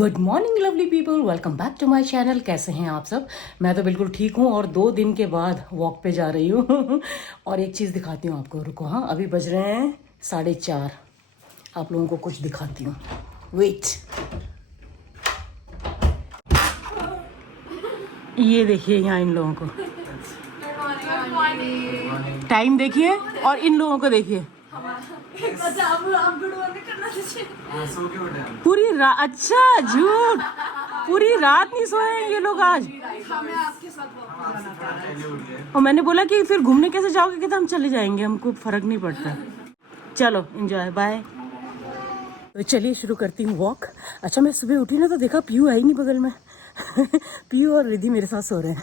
Good morning lovely people, welcome back to my channel. कैसे हैं आप सब? मैं तो बिल्कुल ठीक हूँ और 2 दिन के बाद वॉक पे जा रही हूँ और एक चीज़ दिखाती हूँ आपको। रुको, हाँ अभी बज रहे हैं 4:30। आप लोगों को कुछ दिखाती हूँ, वेट। ये देखिए यहाँ इन लोगों को, टाइम देखिए और इन लोगों को देखिए। पूरी रात? अच्छा झूठ, पूरी रात नहीं सोए ये लोग आज। और मैंने बोला कि फिर घूमने कैसे जाओगे, कहते हम चले जाएंगे, हमको फर्क नहीं पड़ता। चलो एंजॉय, बाय। तो चलिए शुरू करती हूँ वॉक। अच्छा मैं सुबह उठी ना तो देखा पीयू आई नहीं बगल में पीयू और रिद्धि मेरे साथ सो रहे हैं।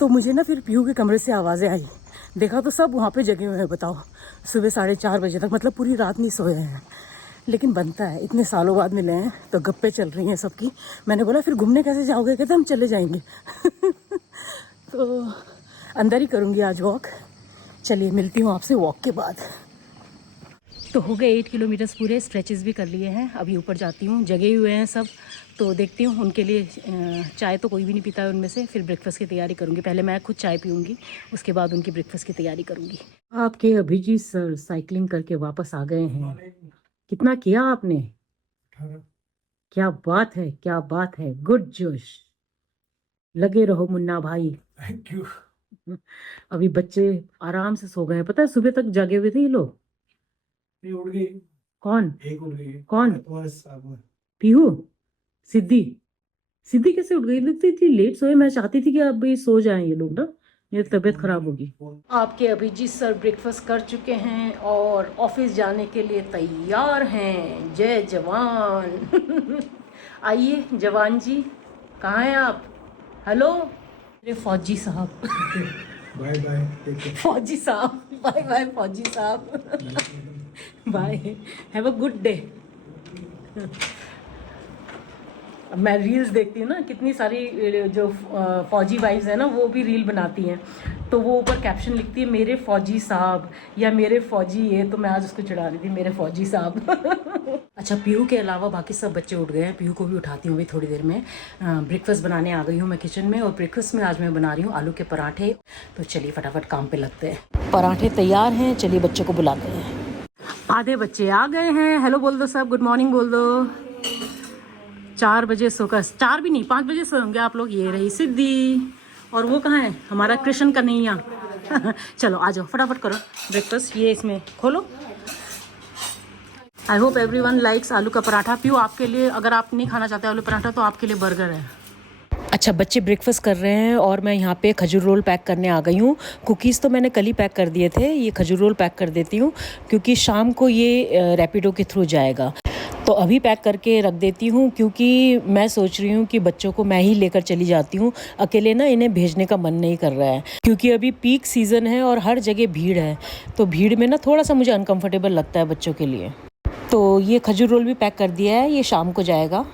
तो मुझे ना फिर पीयू के कमरे से आवाज़ें आई, देखा तो सब वहाँ पे जगे हुए हैं। बताओ, सुबह 4:30 बजे तक, मतलब पूरी रात नहीं सोए हैं। लेकिन बनता है, इतने सालों बाद मिले हैं तो गप्पे चल रही हैं सबकी। मैंने बोला फिर घूमने कैसे जाओगे, कहते हम चले जाएंगे तो अंदर ही करूँगी आज वॉक। चलिए मिलती हूँ आपसे वॉक के बाद। तो हो गए 8 किलोमीटर पूरे, स्ट्रेचेस भी कर लिए हैं। अभी ऊपर जाती हूँ, जगे हुए हैं सब तो देखती हूँ। उनके लिए चाय तो कोई भी नहीं पीता है उनमें से। फिर ब्रेकफास्ट की तैयारी करूँगी, पहले मैं खुद चाय पीऊँगी, उसके बाद उनकी ब्रेकफास्ट की तैयारी करूँगी। आपके अभिजीत सर साइकिलिंग करके वापस आ गए हैं। कितना किया आपने? क्या बात है, क्या बात है, गुड जोश। लगे रहो मुन्ना भाई। Thank you. अभी बच्चे आराम से सो गए, पता है सुबह तक जगे हुए थे ये लोग। ये उड़ गई, कौन? एक उड़ गई। कौन? तुम्हारे सामने। पीहू? सिद्धि? सिद्धि कैसे उठ गई? लगती थी लेट सोए। मैं चाहती थी कि अब ये सो जाएं ये लोग ना, मेरी तबीयत खराब होगी। आपके अभिजीत सर ब्रेकफास्ट कर चुके हैं और ऑफिस जाने के लिए तैयार हैं। जय जवान आइए जवान जी, कहाँ हैं आप? हेलो मेरे फौजी साहब बाय बाय। फौजी साहब, बाय बाय फौजी साहब bye, have a good day. मैं रील्स देखती हूँ ना, कितनी सारी जो फौजी वाइफ्स हैं ना वो भी रील बनाती हैं, तो वो ऊपर कैप्शन लिखती है मेरे फौजी साहब या मेरे फौजी ये। तो मैं आज उसको चिढ़ा रही थी, मेरे फौजी साहब अच्छा पीहू के अलावा बाकी सब बच्चे उठ गए हैं। पीहू को भी उठाती हूँ अभी थोड़ी देर में। ब्रेकफास्ट बनाने आ गई हूँ मैं किचन में, और ब्रेकफास्ट में आज मैं बना रही हूँ आलू के पराठे। तो चलिए फटाफट काम पे लगते हैं। पराठे तैयार हैं, चलिए बच्चों को बुलाते हैं। आधे बच्चे आ गए हैं। हेलो बोल दो सब, गुड मॉर्निंग बोल दो। 4 बजे सोकर, 4 भी नहीं 5 बजे सोएंगे आप लोग। ये रही सिद्धि, और वो कहाँ है हमारा कृष्ण कन्हैया चलो आ जाओ फटाफट करो ब्रेकफास्ट। ये इसमें खोलो। आई होप एवरीवन लाइक्स आलू का पराठा। पीयू आपके लिए, अगर आप नहीं खाना चाहते आलू पराठा तो आपके लिए बर्गर है। अच्छा बच्चे ब्रेकफास्ट कर रहे हैं और मैं यहाँ पे खजूर रोल पैक करने आ गई हूँ। कुकीज़ तो मैंने कल ही पैक कर दिए थे, ये खजूर रोल पैक कर देती हूँ क्योंकि शाम को ये रैपिडो के थ्रू जाएगा। तो अभी पैक करके रख देती हूँ क्योंकि मैं सोच रही हूँ कि बच्चों को मैं ही लेकर चली जाती हूँ। अकेले ना इन्हें भेजने का मन नहीं कर रहा है क्योंकि अभी पीक सीज़न है और हर जगह भीड़ है। तो भीड़ में ना थोड़ा सा मुझे अनकंफर्टेबल लगता है बच्चों के लिए। तो ये खजूर रोल भी पैक कर दिया है, ये शाम को जाएगा।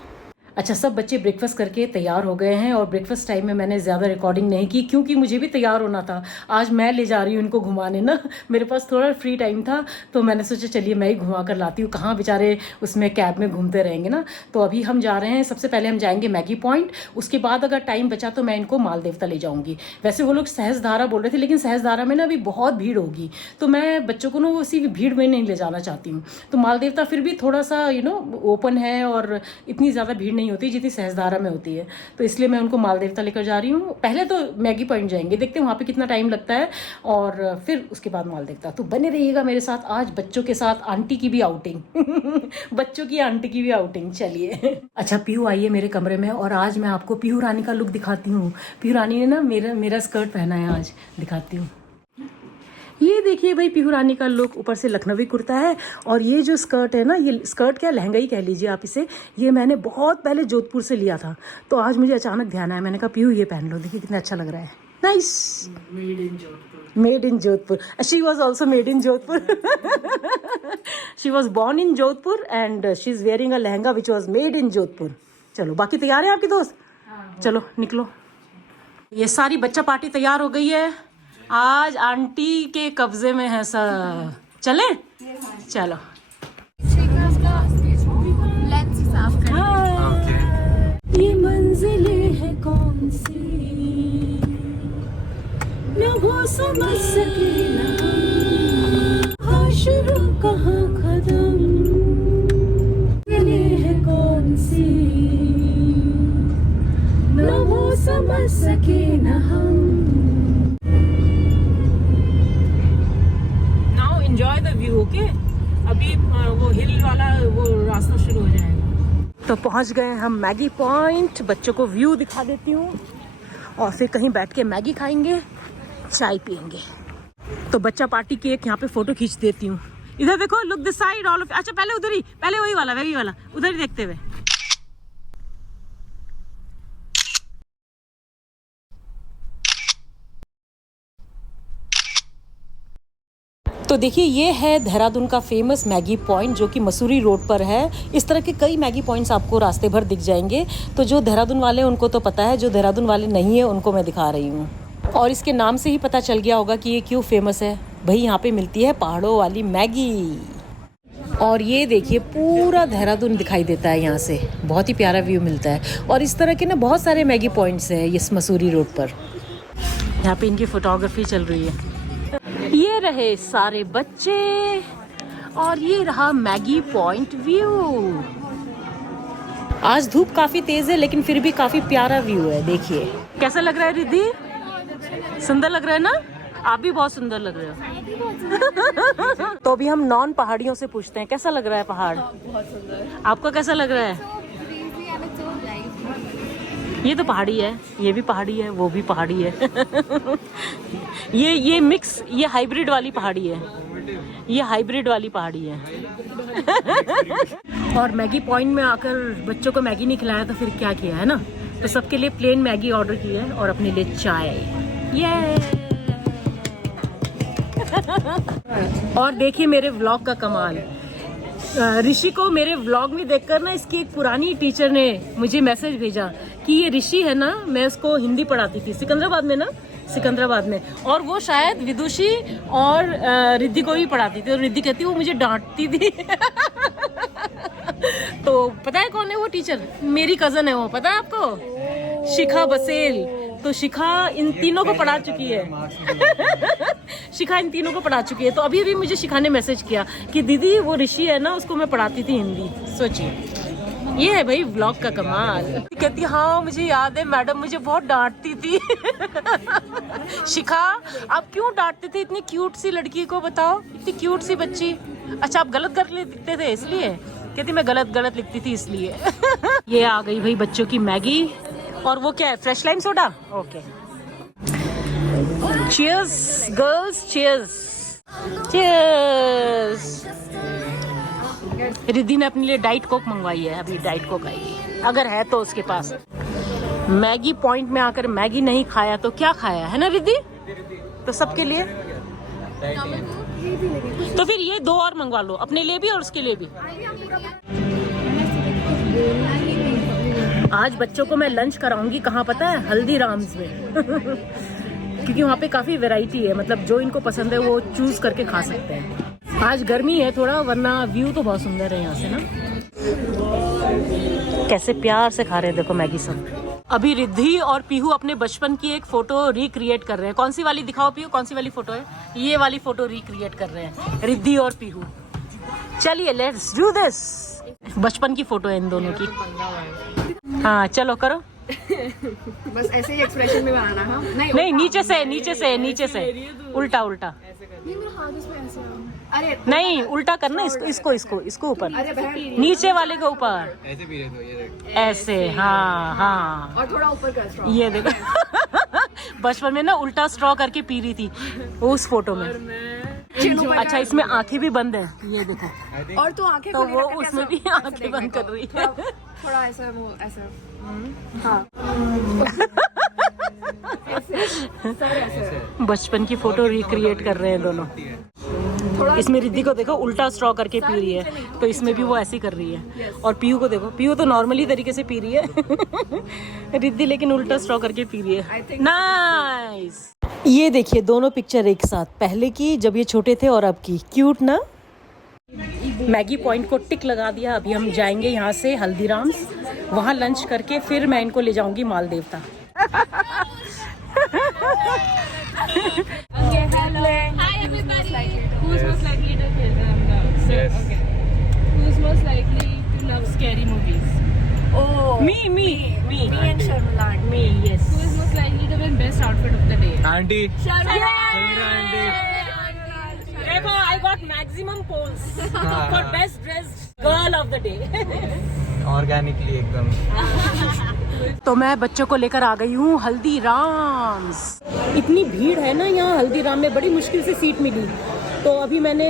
अच्छा सब बच्चे ब्रेकफास्ट करके तैयार हो गए हैं और ब्रेकफास्ट टाइम में मैंने ज़्यादा रिकॉर्डिंग नहीं की क्योंकि मुझे भी तैयार होना था। आज मैं ले जा रही हूँ इनको घुमाने ना, मेरे पास थोड़ा फ्री टाइम था तो मैंने सोचा चलिए मैं ही घुमा कर लाती हूँ। कहाँ बेचारे उसमें कैब में घूमते रहेंगे ना। तो अभी हम जा रहे हैं, सबसे पहले हम जाएंगे मैगी पॉइंट, उसके बाद अगर टाइम बचा तो मैं इनको माल देवता ले जाऊँगी। वैसे वो लोग सहस्त्रधारा बोल रहे थे, लेकिन सहस्त्रधारा में ना अभी बहुत भीड़ होगी तो मैं बच्चों को ना उसी भीड़ में नहीं ले जाना चाहती हूँ। तो माल देवता फिर भी थोड़ा सा ओपन है और इतनी ज़्यादा भीड़ नहीं होती जितनी सहस्त्रधारा में होती है, तो इसलिए मैं उनको माल देवता लेकर जा रही हूँ। पहले तो मैगी पॉइंट जाएंगे, देखते हैं वहाँ पे कितना टाइम लगता है और फिर उसके बाद माल देवता। तो बने रहिएगा मेरे साथ, आज बच्चों के साथ आंटी की भी आउटिंग बच्चों की आंटी की भी आउटिंग। चलिए अच्छा पीहू आइए मेरे कमरे में और आज मैं आपको पीहू रानी का लुक दिखाती हूँ। पीहू रानी ने ना मेरा स्कर्ट पहना है, आज दिखाती हूँ। ये देखिए भाई पीहू रानी का लुक, ऊपर से लखनवी कुर्ता है और ये जो स्कर्ट है ना, ये स्कर्ट क्या लहंगा ही कह लीजिए आप इसे। ये मैंने बहुत पहले जोधपुर से लिया था, तो आज मुझे अचानक ध्यान आया, मैंने कहा पीहू ये पहन लो, देखिए कितना अच्छा लग रहा है। Nice, made in Jodhpur. Made in Jodhpur, she was also made in Jodhpur she was born in Jodhpur and she is wearing a lehenga which was made in Jodhpur. चलो बाकी तैयार है आपकी दोस्त? चलो निकलो। ये सारी बच्चा पार्टी तैयार हो गई है, आज आंटी के कब्जे में है सब। चले चलो। कौन सी, न वो समझ सके न कहाँ शुरू कहाँ खत्म, ये है कौन सी, न वो समझ सके न हम। Now enjoy the view, okay. अभी वो हिल वाला वो रास्ता शुरू हो जाएगा। तो पहुंच गए हम मैगी पॉइंट। बच्चों को व्यू दिखा देती हूँ और फिर कहीं बैठ के मैगी खाएंगे, चाय पियेंगे। तो बच्चा पार्टी की एक यहाँ पे फोटो खींच देती हूँ। इधर देखो, look this side all of. अच्छा पहले उधर ही, पहले वही वाला उधर ही देखते हुए। तो देखिए, ये है देहरादून का फेमस मैगी पॉइंट जो कि मसूरी रोड पर है। इस तरह के कई मैगी पॉइंट्स आपको रास्ते भर दिख जाएंगे। तो जो देहरादून वाले हैं उनको तो पता है, जो देहरादून वाले नहीं है उनको मैं दिखा रही हूँ। और इसके नाम से ही पता चल गया होगा कि ये क्यों फेमस है। भाई यहाँ पे मिलती है पहाड़ों वाली मैगी। और ये देखिए, पूरा देहरादून दिखाई देता है यहाँ से। बहुत ही प्यारा व्यू मिलता है। और इस तरह के ना बहुत सारे मैगी पॉइंट्स हैं इस मसूरी रोड पर। यहाँ पे इनकी फोटोग्राफी चल रही है। ये रहे सारे बच्चे और ये रहा मैगी पॉइंट व्यू। आज धूप काफी तेज है लेकिन फिर भी काफी प्यारा व्यू है। देखिए कैसा लग रहा है रिद्धि? सुंदर लग रहा है ना? आप भी बहुत सुंदर लग रहे हो। तो अभी हम नॉन पहाड़ियों से पूछते हैं, कैसा लग रहा है पहाड़? बहुत सुंदर। आपको कैसा लग रहा है? ये तो पहाड़ी है, ये भी पहाड़ी है, वो भी पहाड़ी है। ये मिक्स, ये हाइब्रिड वाली पहाड़ी है। ये हाइब्रिड वाली पहाड़ी है। और मैगी पॉइंट में आकर बच्चों को मैगी नहीं खिलाया तो फिर क्या किया है ना। तो सबके लिए प्लेन मैगी ऑर्डर की है और अपने लिए चाय। ये और देखिए मेरे व्लॉग का कमाल। ऋषि को मेरे व्लॉग में देखकर ना इसकी एक पुरानी टीचर ने मुझे मैसेज भेजा कि ये ऋषि है ना, मैं उसको हिंदी पढ़ाती थी सिकंदराबाद में ना, सिकंदराबाद में। और वो शायद विदुषी और रिद्धि को भी पढ़ाती थी। और रिद्धि कहती वो मुझे डांटती थी। तो पता है कौन है वो टीचर? मेरी कजन है वो, पता है आपको? शिखा बसेल। तो शिखा इन तीनों को पढ़ा चुकी है। शिखा इन तीनों को पढ़ा चुकी है। तो अभी अभी मुझे शिखा ने मैसेज किया कि दीदी वो ऋषि है ना, उसको मैं पढ़ाती थी हिंदी। सोचिए, ये है भाई व्लॉग का कमाल। कहती हाँ मुझे याद है, मैडम मुझे बहुत डांटती थी। शिखा आप क्यों डांटते थे इतनी क्यूट सी लड़की को? बताओ, इतनी क्यूट सी बच्ची। अच्छा आप गलत कर लिखते थे इसलिए? कहती मैं गलत लिखती थी इसलिए। ये आ गई भाई बच्चों की मैगी। और वो क्या है, fresh lime soda? Okay, cheers girls, cheers cheers. Riddhi ने अपने लिए डाइट कोक मंगवाई है, अभी डाइट कोक आएगी अगर है तो उसके पास। मैगी पॉइंट में आकर मैगी नहीं खाया तो क्या खाया है ना रिद्धि? तो सबके लिए तो फिर ये 2 और मंगवा लो, अपने लिए भी और उसके लिए भी। आज बच्चों को मैं लंच कराऊंगी, कहाँ पता है? हल्दीराम्स में। क्योंकि वहाँ पे काफी वैरायटी है, मतलब जो इनको पसंद है वो चूज करके खा सकते हैं। आज गर्मी है थोड़ा, वरना व्यू तो बहुत सुंदर है यहाँ से ना। कैसे प्यार से खा रहे हैं देखो मैगी सब। अभी रिद्धि और पीहू अपने बचपन की एक फोटो रिक्रिएट कर रहे हैं। कौन सी वाली दिखाओ पीहू, कौन सी वाली फोटो है? ये वाली फोटो रिक्रिएट कर रहे हैं रिद्धि और पीहू। चलिए लेट्स डू दिस। बचपन की फोटो है इन दोनों की। हाँ चलो करो। बस ऐसे ही एक्सप्रेशन में बनाना। हाँ नहीं, नीचे से उल्टा। नहीं मेरा हाथ इसमें ऐसे। अरे नहीं उल्टा करना, इसको ऊपर, नीचे वाले के ऊपर ऐसे। हाँ और थोड़ा ऊपर कर straw। ये देखो। बचपन में ना उल्टा स्ट्रॉ करके पी रही थी उस फोटो में। अच्छा इसमें आंखें भी बंद है, ये देखो। और तो आंखें तो वो उसमें भी आंखें बंद कर रही है। थोड़ा ऐसा वो ऐसा। हाँ। बचपन की फोटो रिक्रिएट कर रहे हैं दोनों। इसमें रिद्धि को देखो उल्टा स्ट्रॉ करके पी रही है, तो इसमें भी वो ऐसी कर रही है। और पीहू को देखो, पीहू तो नॉर्मली तरीके से पी रही है। रिद्धि लेकिन उल्टा स्ट्रॉ करके पी रही है। नाइस। ये देखिए दोनों पिक्चर एक साथ, पहले की जब ये छोटे थे और अब की। क्यूट ना। मैगी पॉइंट को टिक लगा दिया। अभी हम जाएंगे यहाँ से हल्दीराम्स, वहाँ लंच करके फिर मैं इनको ले जाऊंगी माल देवता। Okay, hello. Hi everybody. Who's most likely to kill them? Yes. Okay. Who's most likely to love scary movies? Oh. Me. Me and Sharmila. Me, yes. Who is most likely to win best outfit of the day? Auntie. Sharmila. Auntie. Eva, I got maximum polls हाँ, for हाँ. best dressed girl of the day. Organically एकदम. तो मैं बच्चों को लेकर आ गई हूँ हल्दीराम्स. इतनी भीड़ है ना यहाँ हल्दीराम में, बड़ी मुश्किल से सीट मिली. तो अभी मैंने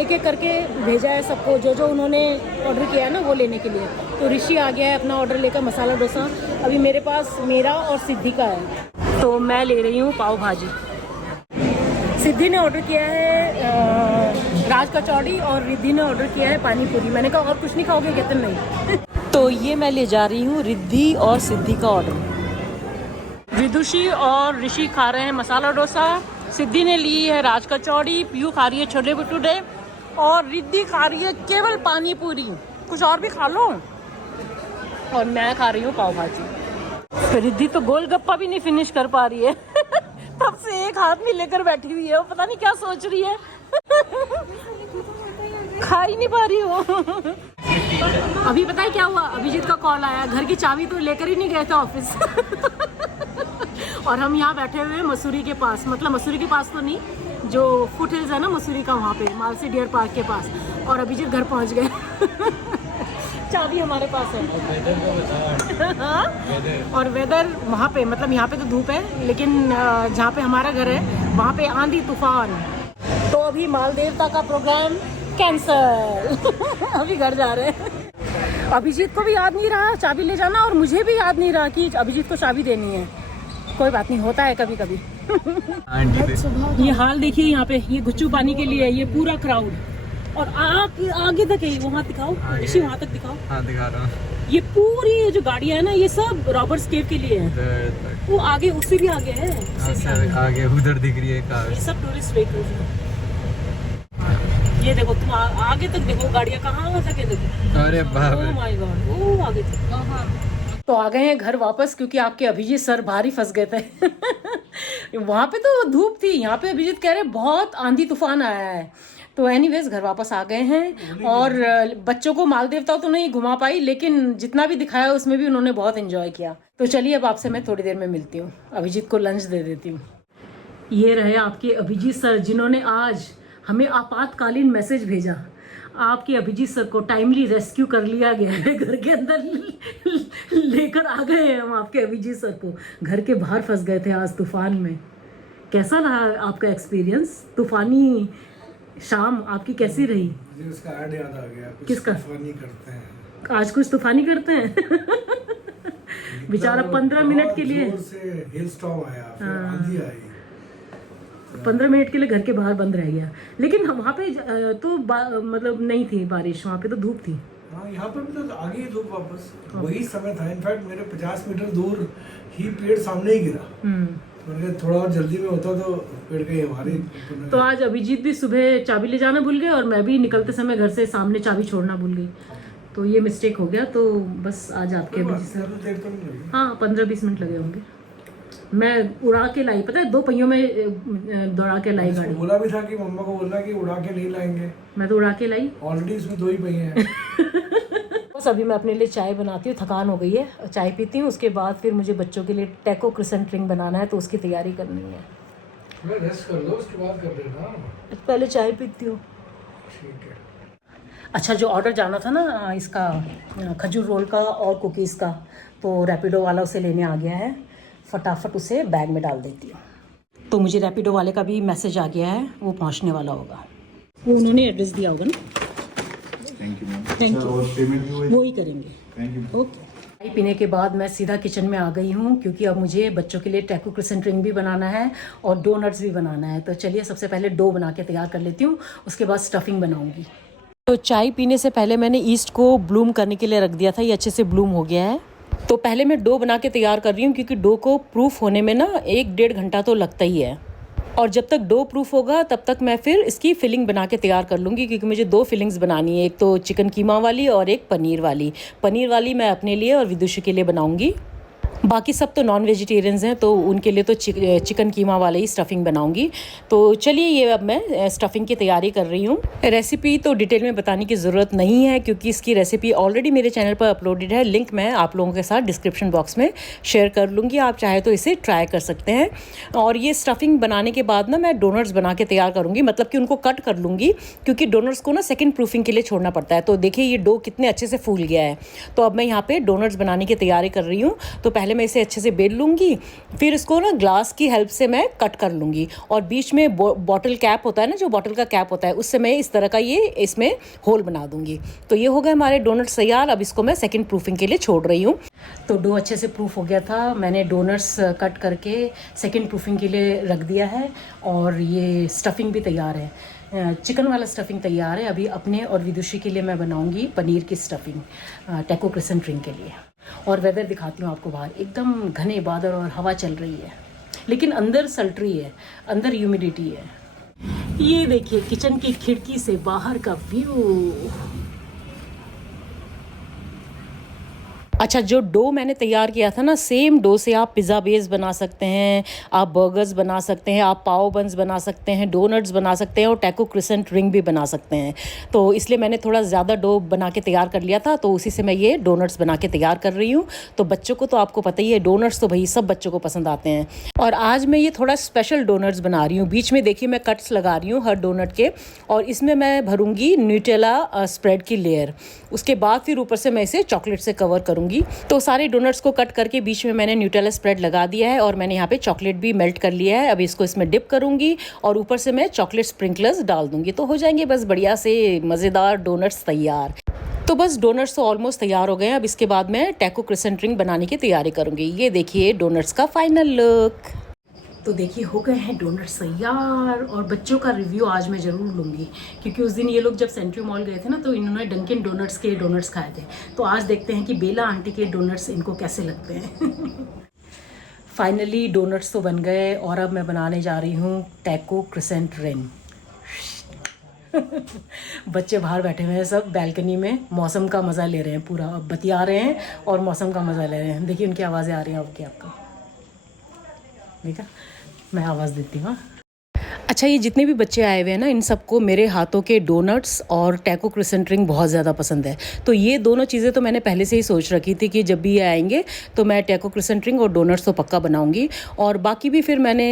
एक एक करके भेजा है सबको, जो जो उन्होंने ऑर्डर किया है ना वो लेने के लिए. तो ऋषि आ गया है अपना ऑर्डर लेकर मसाला डोसा. अभी मेरे पास मेरा और सिद्धि का है. तो मैं ले रही हूँ पाव भाजी. सिद्धि ने ऑर्डर किया है राज कचौड़ी और रिद्धि ने ऑर्डर किया है पानी पूरी. मैंने कहा और कुछ नहीं खाओगे? कहते नहीं. तो ये मैं ले जा रही हूँ रिद्धि और सिद्धि का ऑर्डर. विदुषी और ऋषि खा रहे हैं मसाला डोसा. सिद्धि ने ली है राज कचौड़ी. पीयू खा रही है छोले भटूरे और रिद्धि खा रही है केवल पानी पूरी. कुछ और भी खा लो. और मैं खा रही हूँ पाव भाजी. रिद्धि तो गोलगप्पा भी नहीं फिनिश कर पा रही है. तब से एक हाथ में लेकर बैठी हुई है. वो पता नहीं क्या सोच रही है. खा ही नहीं पा रही हो. अभी पता है क्या हुआ? अभिजीत का कॉल आया. घर की चाबी तो लेकर ही नहीं गए थे ऑफिस. और हम यहाँ बैठे हुए हैं मसूरी के पास. मतलब मसूरी के पास तो नहीं, जो फुट हिल्स है ना मसूरी का, वहाँ पे मालसी डियर पार्क के पास. और अभिजीत घर पहुँच गए. चाबी हमारे पास है. और वेदर वहाँ पे, मतलब यहाँ पे तो धूप है, लेकिन जहाँ पे हमारा घर है वहाँ पे आंधी तूफान. तो अभी मालदेवता का प्रोग्राम कैंसल. अभी घर जा रहे हैं. अभिजीत को भी याद नहीं रहा चाबी ले जाना, और मुझे भी याद नहीं रहा कि अभिजीत को चाबी देनी है. कोई बात नहीं, होता है कभी कभी. ये हाल देखिए यहाँ पे. ये गुच्चू पानी के लिए ये पूरा क्राउड. और आगे तक है. वहाँ दिखाओ ऋषि, वहाँ तक दिखाओ. हाँ दिखा रहा हूँ. ये पूरी जो गाड़ियाँ है ना, ये सब रॉबर्ट्स केव के लिए है. वो आगे, उससे भी आगे है. आगे उधर दिख रही है कार. ये सब टूरिस्ट व्हीकल्स हैं. ये देखो तुम आगे तक देखो गाड़ियाँ कहाँ तक है. देखो. अरे बाप रे. Oh my God. वो आगे तक. तो आ गए हैं घर वापस, क्योंकि आपके अभिजीत सर बाहर ही फंस गए थे. वहाँ पे तो धूप थी, यहाँ पे अभिजीत कह रहे बहुत आंधी तूफान आया है. तो एनीवेज घर वापस आ गए हैं. और बच्चों को मालदेवता तो नहीं घुमा पाई, लेकिन जितना भी दिखाया उसमें भी उन्होंने बहुत एंजॉय किया. तो चलिए अब आपसे मैं थोड़ी देर में मिलती हूँ. अभिजीत को लंच दे देती हूँ. ये रहे आपके अभिजीत सर, जिन्होंने आज हमें आपातकालीन मैसेज भेजा. आपके अभिजीत सर को टाइमली रेस्क्यू कर लिया गया है. घर के अंदर लेकर आ गए हैं हम आपके अभिजीत सर को. घर के बाहर फंस गए थे आज तूफान में. कैसा रहा आपका एक्सपीरियंस? तूफानी शाम आपकी कैसी रही? मुझे उसका ऐड याद आ गया. कुछ किसका? तूफानी करते हैं. आज कुछ तूफानी करते हैं. बेचारा 15 मिनट के लिए, जोर से हेल स्टॉर्म आया, फिर आंधी आई. 15 मिनट के लिए घर के बाहर बंद रह गया. लेकिन हम वहाँ पे तो मतलब नहीं थी बारिश. वहाँ पे तो धूप थी. हाँ, यहाँ पर भी तो आगे ही धूप वापस. वही समय था. इनफैक्ट मेरे 50 मीटर दूर ही पेड़ सामने ही गिरा. मैंने थोड़ा और जल्दी में होता तो पेड़ के हमारे. तो आज अभिजीत भी सुबह चाबी ले जाना भूल गए, और मैं भी निकलते समय घर से सामने चाबी छोड़ना भूल गई. तो ये मिस्टेक हो गया. तो बस आज आपके अभिजीत सर, देर तो नहीं लगी. हाँ 15-20 मिनट लगे होंगे. मैं उड़ा के लाई, पता है 2 पहियों में दौड़ा के लाई गाड़ी. बोला भी था कि मम्मा को बोलना कि उड़ा के नहीं लाएंगे. मैं तो उड़ा के लाई. ऑलरेडी इसमें 2 ही पहिए हैं. बस अभी मैं अपने लिए चाय बनाती हूँ. थकान हो गई है, चाय पीती हूँ. उसके बाद फिर मुझे बच्चों के लिए टैको क्रिसेंट रिंग बनाना है, तो उसकी तैयारी करनी है. थोड़ा रेस्ट कर लो, उसके बाद कर देना. पहले चाय पीती हूँ. ठीक है. अच्छा, जो ऑर्डर जाना था ना इसका खजूर रोल का और कुकीज़ का, तो रैपिडो वाला उसे लेने आ गया है. फटाफट उसे बैग में डाल देती हूँ. तो मुझे रैपिडो वाले का भी मैसेज आ गया है, वो पहुँचने वाला होगा. वो उन्होंने एड्रेस दिया होगा ना. Thank you ma'am. Thank you. और पेमेंट भी वो ही करेंगे. Thank you. ओके. चाय पीने के बाद मैं सीधा किचन में आ गई हूँ, क्योंकि अब मुझे बच्चों के लिए टैको क्रिसेंट रिंग भी बनाना है और डोनट्स भी बनाना है. तो चलिए सबसे पहले डो बना के तैयार कर लेती हूँ, उसके बाद स्टफिंग बनाऊँगी. तो चाय पीने से पहले मैंने ईस्ट को ब्लूम करने के लिए रख दिया था. ये अच्छे से ब्लूम हो गया है. तो पहले मैं डो बना के तैयार कर रही हूँ, क्योंकि डो को प्रूफ होने में ना 1-1.5 घंटा तो लगता ही है. और जब तक डो प्रूफ होगा तब तक मैं फिर इसकी फिलिंग बना के तैयार कर लूँगी, क्योंकि मुझे 2 फिलिंग्स बनानी है. एक तो चिकन कीमा वाली और एक पनीर वाली. पनीर वाली मैं अपने लिए और विदुषी के लिए बनाऊँगी. बाकी सब तो नॉन वेजिटेरियंस हैं, तो उनके लिए तो चिकन कीमा वाले ही स्टफ़िंग बनाऊंगी। तो चलिए ये अब मैं स्टफ़िंग की तैयारी कर रही हूँ। रेसिपी तो डिटेल में बताने की ज़रूरत नहीं है क्योंकि इसकी रेसिपी ऑलरेडी मेरे चैनल पर अपलोडेड है। लिंक मैं आप लोगों के साथ डिस्क्रिप्शन बॉक्स में शेयर कर लूँगी, आप चाहे तो इसे ट्राई कर सकते हैं। और ये स्टफ़िंग बनाने के बाद ना मैं डोनट्स बना के तैयार करूँगी, मतलब कि उनको कट कर लूँगी क्योंकि डोनट्स को ना सेकेंड प्रूफिंग के लिए छोड़ना पड़ता है। तो देखिए ये डो कितने अच्छे से फूल गया है। तो अब मैं यहाँ पर डोनट्स बनाने की तैयारी कर रही हूँ। तो पहले मैं इसे अच्छे से बेल लूँगी, फिर इसको ना ग्लास की हेल्प से मैं कट कर लूँगी और बीच में बॉटल कैप होता है ना, जो बॉटल का कैप होता है, उससे मैं इस तरह का ये इसमें होल बना दूँगी। तो ये हो गए हमारे डोनट्स तैयार। अब इसको मैं सेकंड प्रूफिंग के लिए छोड़ रही हूँ। तो डो अच्छे से प्रूफ हो गया था, मैंने डोनट्स कट करके सेकंड प्रूफिंग के लिए रख दिया है और ये स्टफ़िंग भी तैयार है। चिकन वाला स्टफ़िंग तैयार है। अभी अपने और विदुषी के लिए मैं बनाऊँगी पनीर की स्टफ़िंग टैको क्रिसेंट रिंग के लिए। और वेदर दिखाती हूँ आपको, बाहर एकदम घने बादल और हवा चल रही है, लेकिन अंदर सल्ट्री है, अंदर ह्यूमिडिटी है। ये देखिए किचन की खिड़की से बाहर का व्यू। अच्छा, जो डो मैंने तैयार किया था ना, सेम डो से आप पिज़्ज़ा बेस बना सकते हैं, आप बर्गर्स बना सकते हैं, आप पाव बन्स बना सकते हैं, डोनट्स बना सकते हैं और टैको क्रिसेंट रिंग भी बना सकते हैं। तो इसलिए मैंने थोड़ा ज़्यादा डो बना के तैयार कर लिया था, तो उसी से मैं ये डोनट्स बना के तैयार कर रही हूँ। तो बच्चों को तो आपको पता ही है, डोनट्स तो भाई सब बच्चों को पसंद आते हैं। और आज मैं ये थोड़ा स्पेशल डोनट्स बना रही हूँ। बीच में देखिए मैं कट्स लगा रही हूँ हर डोनट के, और इसमें मैं भरूँगी न्यूटेला स्प्रेड की लेयर। उसके बाद फिर ऊपर से मैं इसे चॉकलेट से कवर करूँगी। तो सारे डोनट्स को कट करके बीच में मैंने न्यूटेला स्प्रेड लगा दिया है और मैंने यहाँ पे चॉकलेट भी मेल्ट कर लिया है। अब इसको इसमें डिप करूँगी और ऊपर से मैं चॉकलेट स्प्रिंकलर्स डाल दूँगी, तो हो जाएंगे बस बढ़िया से मज़ेदार डोनट्स तैयार। तो बस डोनट्स तो ऑलमोस्ट तैयार हो गए हैं। अब इसके बाद मैं टैको क्रिसेंट रिंग बनाने की तैयारी करूँगी। ये देखिए डोनट्स का फाइनल लुक। तो देखिए हो गए हैं डोनट्स तैयार, और बच्चों का रिव्यू आज मैं ज़रूर लूँगी क्योंकि उस दिन ये लोग जब सेंट्री मॉल गए थे ना, तो इन्होंने डंकिन डोनट्स के डोनट्स खाए थे। तो आज देखते हैं कि बेला आंटी के डोनट्स इनको कैसे लगते हैं। फाइनली डोनट्स तो बन गए और अब मैं बनाने जा रही हूँ टैको क्रिसेंट रिंग। बच्चे बाहर बैठे हुए हैं सब बैल्कनी में, मौसम का मज़ा ले रहे हैं, पूरा बतिया रहे हैं और मौसम का मज़ा ले रहे हैं। देखिए उनकी आवाज़ें आ रही हैं आपको, देखा, मैं आवाज़ देती हूँ। अच्छा, ये जितने भी बच्चे आए हुए हैं ना, इन सबको मेरे हाथों के डोनट्स और टैको क्रिसेंट रिंग बहुत ज़्यादा पसंद है। तो ये दोनों चीज़ें तो मैंने पहले से ही सोच रखी थी कि जब भी ये आएंगे तो मैं टैको क्रिसेंट रिंग और डोनट्स तो पक्का बनाऊंगी, और बाकी भी फिर मैंने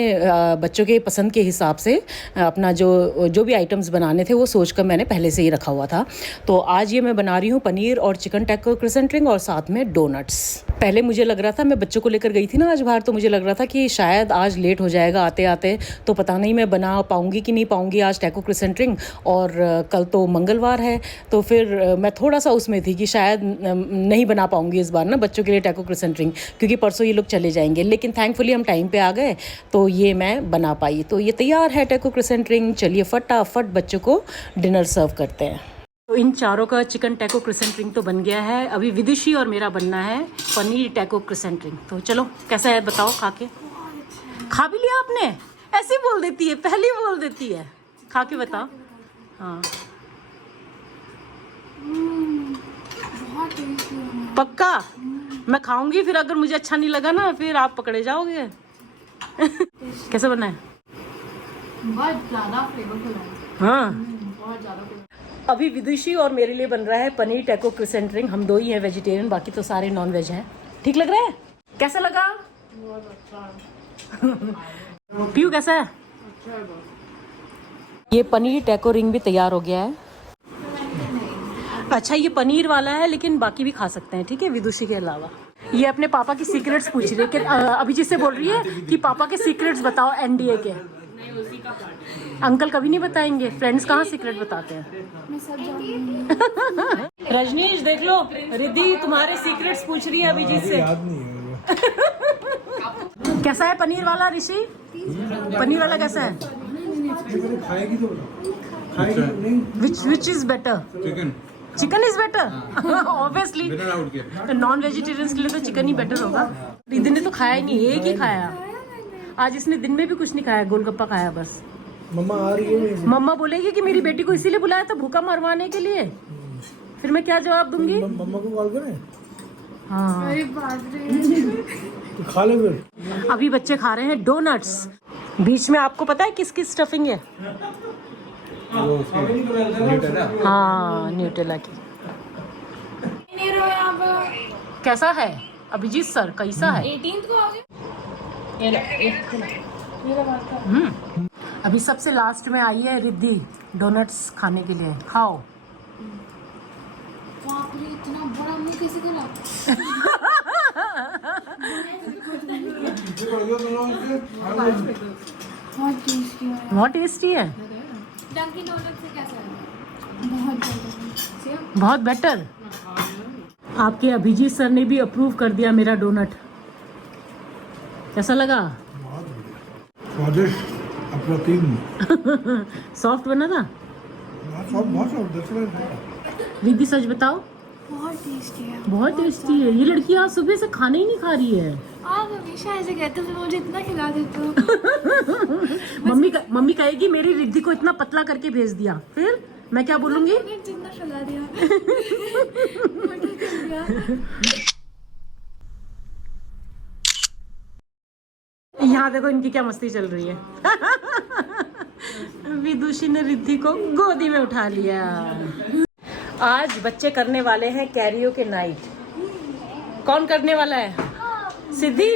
बच्चों के पसंद के हिसाब से अपना जो भी आइटम्स बनाने थे वो सोच कर मैंने पहले से ही रखा हुआ था। तो आज ये मैं बना रही हूँ पनीर और चिकन टैको क्रिसेंट रिंग और साथ में डोनट्स। पहले मुझे लग रहा था, मैं बच्चों को लेकर गई थी ना आज बाहर, तो मुझे लग रहा था कि शायद आज लेट हो जाएगा आते आते, तो पता नहीं मैं बना पाऊंगी कि नहीं पाऊंगी आज टैको क्रिसेंट रिंग, और कल तो मंगलवार है। तो फिर मैं थोड़ा सा उसमें थी कि शायद नहीं बना पाऊंगी इस बार ना बच्चों के लिए टैको क्रिसेंट रिंग, क्योंकि परसों ये लोग चले जाएंगे। लेकिन थैंकफुली हम टाइम पे आ गए तो ये मैं बना पाई। तो ये तैयार है टैको क्रिसेंट रिंग। चलिए फटाफट बच्चों को डिनर सर्व करते हैं। तो इन चारों का चिकन टैको क्रिसेंट रिंग तो बन गया है। अभी विदुषी और मेरा बनना है पनीर टैको क्रिसेंट रिंग। तो चलो कैसा है बताओ, खा के। खा भी लिया आपने? ऐसे बोल देती है, पहले बोल देती है। खा के बताओ। हाँ पक्का मैं खाऊंगी, फिर अगर मुझे अच्छा नहीं लगा ना फिर आप पकड़े जाओगे। कैसा बना है? बहुत ज़्यादा फ्लेवरफुल है। हाँ, बहुत ज़्यादा। अभी विदुषी और मेरे लिए बन रहा है पनीर टैको क्रिसेंट रिंग। हम दो ही हैं वेजिटेरियन, बाकी तो सारे नॉन वेज हैं। ठीक लग रहा है? कैसा लगा? बहुत अच्छा। पीयू कैसा है? अच्छा है। ये पनीर टैको रिंग भी तैयार हो गया है। अच्छा, ये पनीर वाला है लेकिन बाकी भी खा सकते हैं, ठीक है, विदुषी के अलावा। ये अपने पापा की सीक्रेट्स पूछ रही है कि अभी जिससे बोल रही है कि पापा के सीक्रेट्स बताओ एनडीए के। अंकल कभी नहीं बताएंगे, फ्रेंड्स कहाँ सीक्रेट बताते हैं। मैं सब जानती हूँ। रजनीश देख लो, रिद्धि तुम्हारे सीक्रेट्स पूछ रही है अभिजीत से। याद नहीं है। कैसा है पनीर वाला ऋषि? पनीर वाला कैसा है? खाएगी तो खाएगी नहीं। Which is better? Chicken. Chicken is better obviously. Non vegetarians के लिए तो चिकन ही बेटर होगा। रिद्धि ने तो खाया ही नहीं, एक ही खाया आज। इसने दिन में भी कुछ नहीं खाया, गोलगप्पा खाया बस। मम्मा आ रही है। मम्मा बोलेगी कि मेरी बेटी को इसीलिए बुलाया था भूखा मरवाने के लिए, फिर मैं क्या जवाब दूंगी? मम्मा को कॉल करें? हाँ अरे बाप रे तो खा ले फिर। अभी बच्चे खा रहे हैं डोनट्स। बीच में आपको पता है किसकी स्टफिंग है? हाँ न्यूटेला की। नहीं रहो यहाँ पर। कैसा है अभिजीत सर, कैसा है? 18th को आओगे? अभी सबसे लास्ट में आई है रिद्धि डोनट्स खाने के लिए। खाओ। बाप रे इतना बड़ा मुंह किसी को लगा? बहुत टेस्टी है। बहुत टेस्टी है, डंकिन डोनट से कैसा है? बहुत बेटर। बहुत बेटर। आपके अभिजीत सर ने भी अप्रूव कर दिया मेरा डोनट। कैसा लगा? बहुत बढ़िया, स्वादिष्ट, अप्रतिम। सॉफ्ट बना था? बहुत सॉफ्ट। रिद्धि सच बताओ। बहुत टेस्टी है। बहुत टेस्टी है। ये लड़की आज सुबह से खाना ही नहीं खा रही है। आप हमेशा ऐसे कहते हो, फिर मुझे इतना खिला देते हो। मम्मी कहेगी मेरी रिद्धि को इतना पतला करके भेज दिया, फिर मैं क्या बोलूंगी? मैंने जितना खिला दिया। मटर कर दिया। यहाँ देखो इनकी क्या मस्ती चल रही है। विदुषी ने रिद्धि को गोदी में उठा लिया। आज बच्चे करने वाले हैं कैरियोके नाइट। कौन करने वाला है? सिद्धि?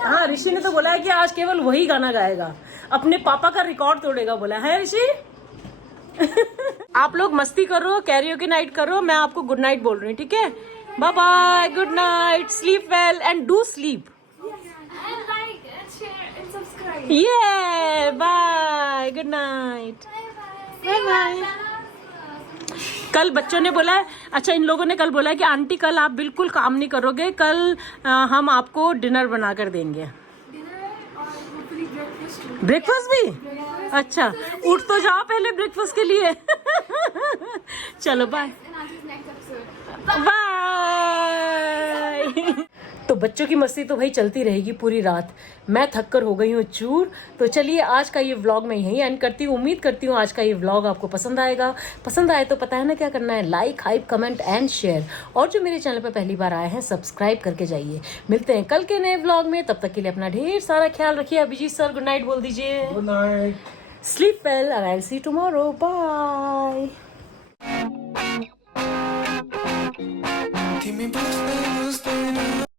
हाँ ऋषि ने तो बोला है कि आज केवल वही गाना गाएगा, अपने पापा का रिकॉर्ड तोड़ेगा बोला है ऋषि। आप लोग मस्ती करो, कैरियोके नाइट करो, मैं आपको गुड नाइट बोल रही हूँ, ठीक है? Bye bye, good night, sleep well and do sleep. And like and share and subscribe. ये bye, good night, bye bye. कल बच्चों ने बोला है, अच्छा इन लोगों ने कल बोला है कि आंटी कल आप बिल्कुल काम नहीं करोगे, कल हम आपको डिनर बना कर देंगे। Dinner और hopefully breakfast too. ब्रेकफास्ट भी? अच्छा उठ तो जाओ पहले ब्रेकफास्ट के लिए। चलो bye And Auntie's next episode. Bye. तो बच्चों की मस्ती तो भाई चलती रहेगी पूरी रात। मैं थक कर हो गई हूँ चूर। तो चलिए आज का ये व्लॉग मैं यहीं एंड करती हूँ। उम्मीद करती हूँ आज का ये व्लॉग आपको पसंद आएगा। पसंद आए तो पता है ना क्या करना है, like, hype, comment and share. और जो मेरे चैनल पर पहली बार आए हैं सब्सक्राइब करके जाइए। मिलते हैं कल के नए व्लॉग में, तब तक के लिए अपना ढेर सारा ख्याल रखिए। अभिजीत सर गुड नाइट बोल दीजिए। Good night. Sleep well and I will see you tomorrow. Bye.